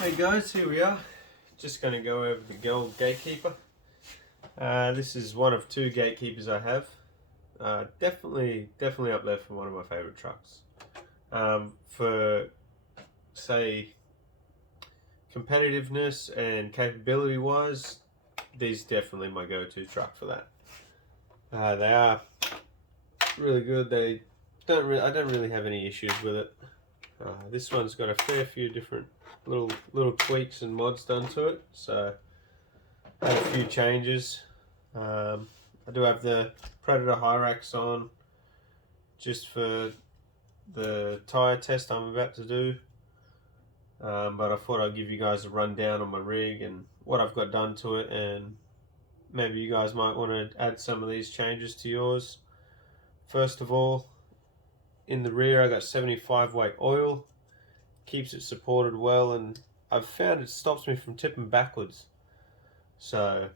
Hey guys, here we are. Just going to go over the gold gatekeeper. This is one of two gatekeepers I have. Definitely up there for one of my favorite trucks. For say competitiveness and capability wise, these definitely my go-to truck for that. They are really good. I don't really have any issues with it. This one's got a fair few different little tweaks and mods done to it, so I had a few changes. I do have the Predator Hyrax on just for the tyre test I'm about to do, but I thought I'd give you guys a rundown on my rig and what I've got done to it, and maybe you guys might want to add some of these changes to yours. First of all, in the rear I got 75 weight oil, keeps it supported well, and I've found it stops me from tipping backwards. So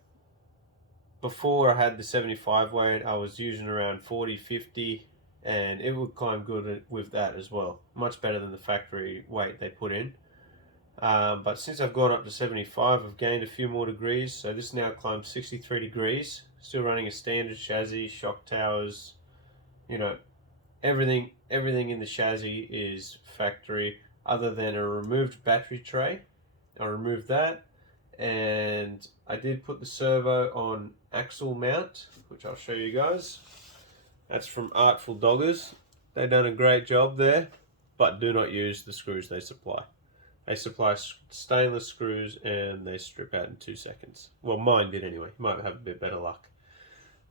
before I had the 75 weight, I was using around 40, 50, and it would climb good with that as well. Much better than the factory weight they put in. But since I've gone up to 75, I've gained a few more degrees, so this now climbs 63 degrees. Still running a standard chassis, shock towers, you know, everything in the chassis is factory, other than a removed battery tray. I removed that, and I did put the servo on axle mount, which I'll show you guys. That's from Artful Doggers. They've done a great job there, but do not use the screws they supply. They supply stainless screws and they strip out in 2 seconds. Well, mine did anyway. You might have a bit better luck.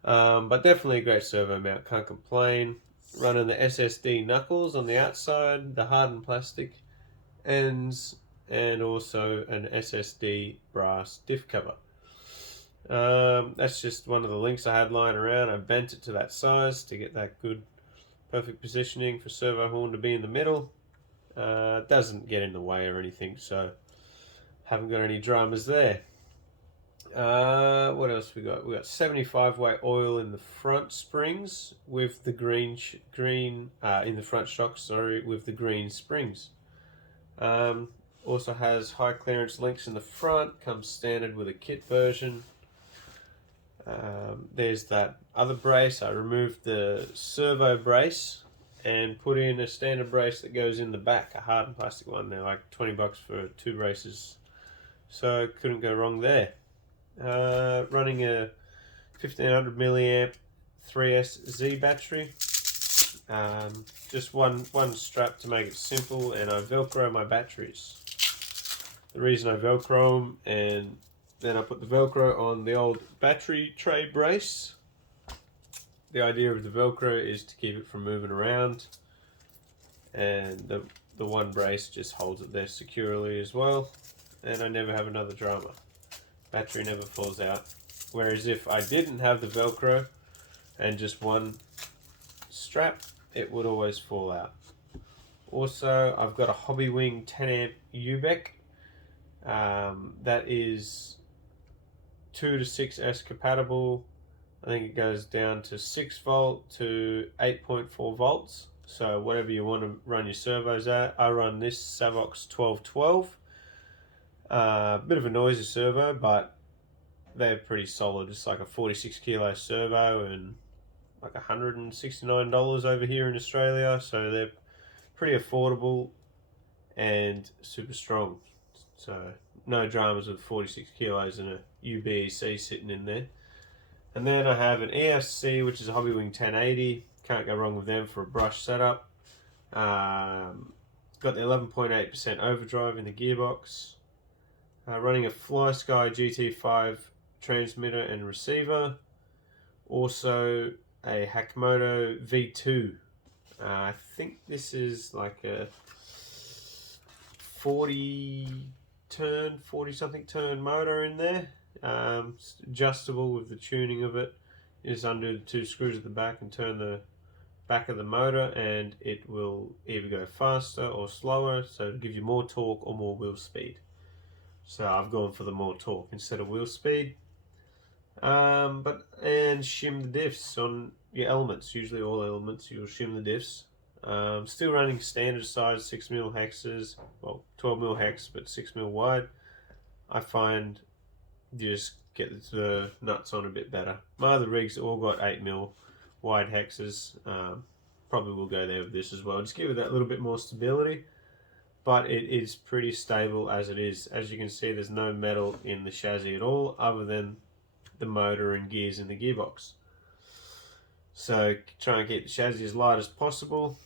But definitely a great servo mount, can't complain. Running the SSD knuckles on the outside, the hardened plastic ends, and also an SSD brass diff cover. That's just one of the links I had lying around. I bent it to that size to get that good perfect positioning for servo horn to be in the middle. It doesn't get in the way or anything, so haven't got any dramas there. What else we got? We got 75 weight oil in the front springs with the green in the front shock, sorry, with the green springs. Also has high clearance links in the front, comes standard with a kit version. There's that other brace. I removed the servo brace and put in a standard brace that goes in the back, a hardened plastic one. They're like 20 bucks for 2 braces, so couldn't go wrong there. Running a 1500 milliamp 3SZ battery. Just one strap to make it simple, and I velcro my batteries. The reason I velcro them, and then I put the velcro on the old battery tray brace. The idea of the velcro is to keep it from moving around, and the one brace just holds it there securely as well, and I never have another drama. Battery never falls out. Whereas if I didn't have the velcro and just one strap, it would always fall out. Also, I've got a Hobbywing 10 amp UBEC. That is 2 to 6S compatible. I think it goes down to 6 volt to 8.4 volts. So whatever you want to run your servos at. I run this Savox 1212. Bit of a noisy servo, but they're pretty solid. It's like a 46 kilo servo and like $169 over here in Australia, so they're pretty affordable and super strong. So no dramas with 46 kilos and a UBEC sitting in there. And then I have an ESC, which is a Hobbywing 1080. Can't go wrong with them for a brush setup. Got the 11.8% overdrive in the gearbox. Running a FlySky GT5 transmitter and receiver. Also a Hakimoto V2. I think this is like a 40 something turn motor in there. Adjustable with the tuning of it. You just undo the 2 screws at the back and turn the back of the motor, and it will either go faster or slower, so it'll give you more torque or more wheel speed. So I've gone for the more torque instead of wheel speed. And shim the diffs on your elements. Usually all elements you'll shim the diffs. Still running standard size 6mm hexes, well 12mm hex but 6mm wide. I find you just get the nuts on a bit better. My other rigs all got 8mm wide hexes. Probably will go there with this as well. Just give it that little bit more stability, but it is pretty stable as it is. As you can see, there's no metal in the chassis at all other than the motor and gears in the gearbox. So try and keep the chassis as light as possible.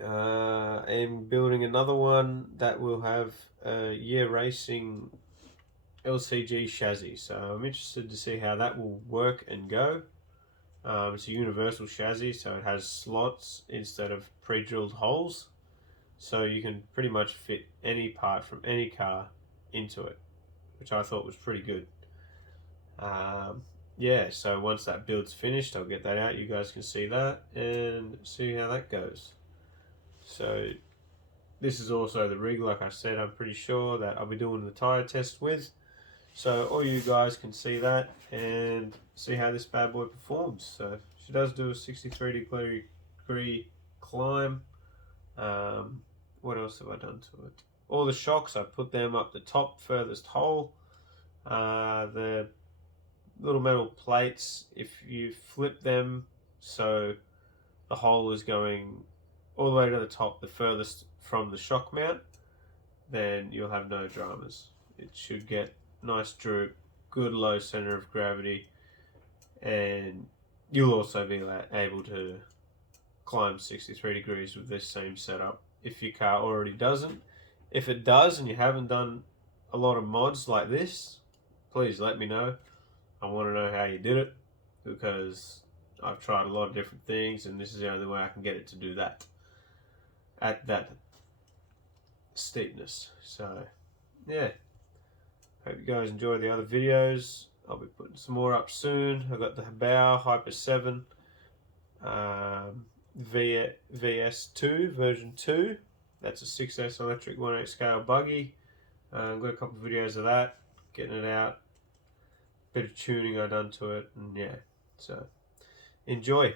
I'm building another one that will have a year racing LCG chassis, so I'm interested to see how that will work and go. It's a universal chassis, so it has slots instead of pre-drilled holes, so you can pretty much fit any part from any car into it, which I thought was pretty good. Yeah, so once that build's finished, I'll get that out. You guys can see that and see how that goes. So this is also the rig, like I said, I'm pretty sure that I'll be doing the tyre test with. So all you guys can see that and see how this bad boy performs. So she does do a 63-degree climb. What else have I done to it? All the shocks, I put them up the top furthest hole. The little metal plates, if you flip them so the hole is going all the way to the top, the furthest from the shock mount, then you'll have no dramas. It should get nice droop, good low center of gravity, and you'll also be able to climb 63 degrees with this same setup if your car already doesn't. If it does and you haven't done a lot of mods like this, please let me know. I want to know how you did it, because I've tried a lot of different things and this is the only way I can get it to do that at that steepness. So yeah, hope you guys enjoy the other videos. I'll be putting some more up soon. I've got the Habao Hyper 7 VS2 version 2. That's a 6S electric 1/8 scale buggy. I've got a couple of videos of that, getting it out, bit of tuning I done to it, and yeah, so enjoy.